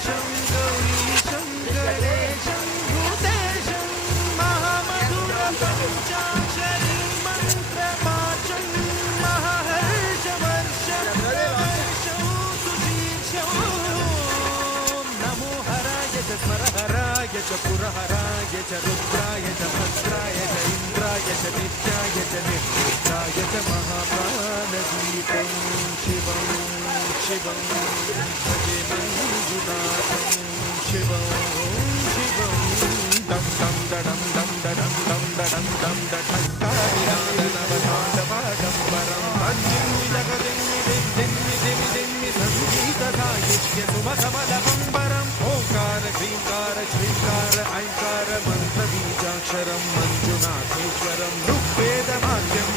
गणेशं गौरीशं गणेशं भूतेशं महामधुरपञ्चाक्षरी मन्त्रवाचं महाहर्षवर्षप्रवर्षं सुशीर्षं नमो हराय च स्मरहराय च पुरहराय च रुद्राय च भद्राय च इन्द्राय च नित्याय च निर्विघ्नाय च महाप्राणदीपं शिवं शिवं भजे मञ्जुनाथं शिवं शिवं दं दं दडं दं दडं दं दडं दं दठक्काविनादनवताण्डवाडम्बरं भज्जिन्मि जगदिन्मि दिन्मि दिमि दिन्मि सङ्गीतसाहित्य सुमकमलकम्बरम् ओङ्कार ह्रीङ्कार श्रीङ्कार ऐङ्कार मन्त्रबीजाक्षरं मञ्जुनाथेश्वरं ऋग्वेदमाद्यं